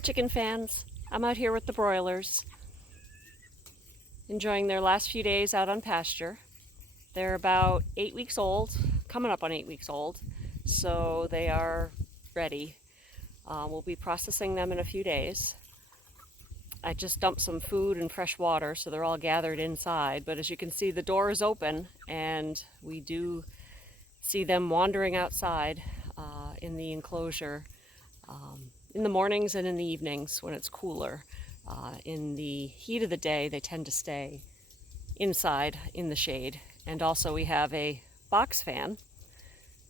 chicken fans. I'm out here with the broilers, enjoying their last few days out on pasture. They're about 8 weeks old, coming up on 8 weeks old, so they are ready. We'll be processing them in a few days. I just dumped some food and fresh water, so they're all gathered inside, but as you can see, the door is open, and we do see them wandering outside in the enclosure in the mornings and in the evenings when it's cooler. In the heat of the day, they tend to stay inside in the shade. And also we have a box fan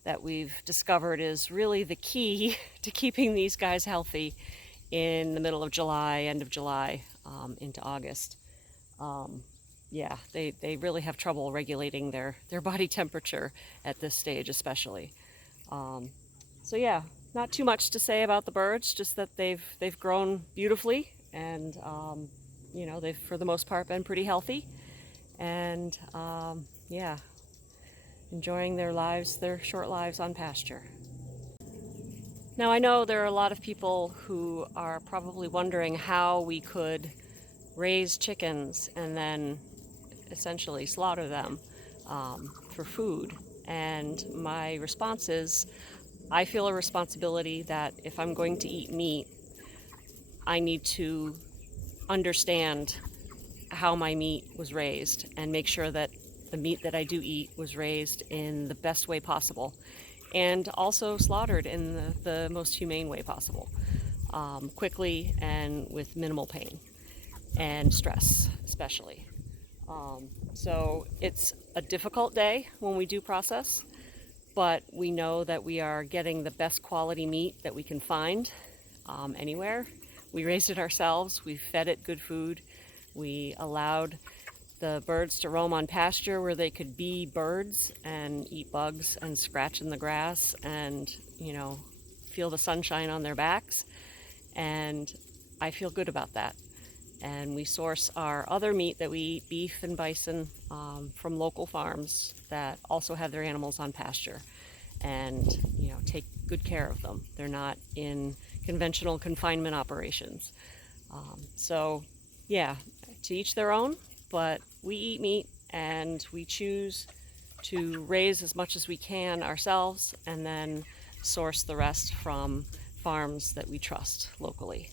that we've discovered is really the key to keeping these guys healthy in the middle of July, end of July, into August. Yeah, they really have trouble regulating their body temperature at this stage especially. So yeah, not too much to say about the birds, just that they've grown beautifully, and you know, they've for the most part been pretty healthy, and yeah, enjoying their lives, their short lives on pasture. Now I know there are a lot of people who are probably wondering how we could raise chickens and then essentially slaughter them for food. And my response is, I feel a responsibility that if I'm going to eat meat, I need to understand how my meat was raised and make sure that the meat that I do eat was raised in the best way possible, and also slaughtered in the most humane way possible, quickly and with minimal pain and stress especially. So it's a difficult day when we do process, but we know that we are getting the best quality meat that we can find anywhere. We raised it ourselves, we fed it good food, we allowed the birds to roam on pasture where they could be birds and eat bugs and scratch in the grass and, you know, feel the sunshine on their backs. And I feel good about that. And we source our other meat that we eat, beef and bison, from local farms that also have their animals on pasture, and you know, take good care of them. They're not in conventional confinement operations. So yeah, to each their own, but we eat meat and we choose to raise as much as we can ourselves and then source the rest from farms that we trust locally.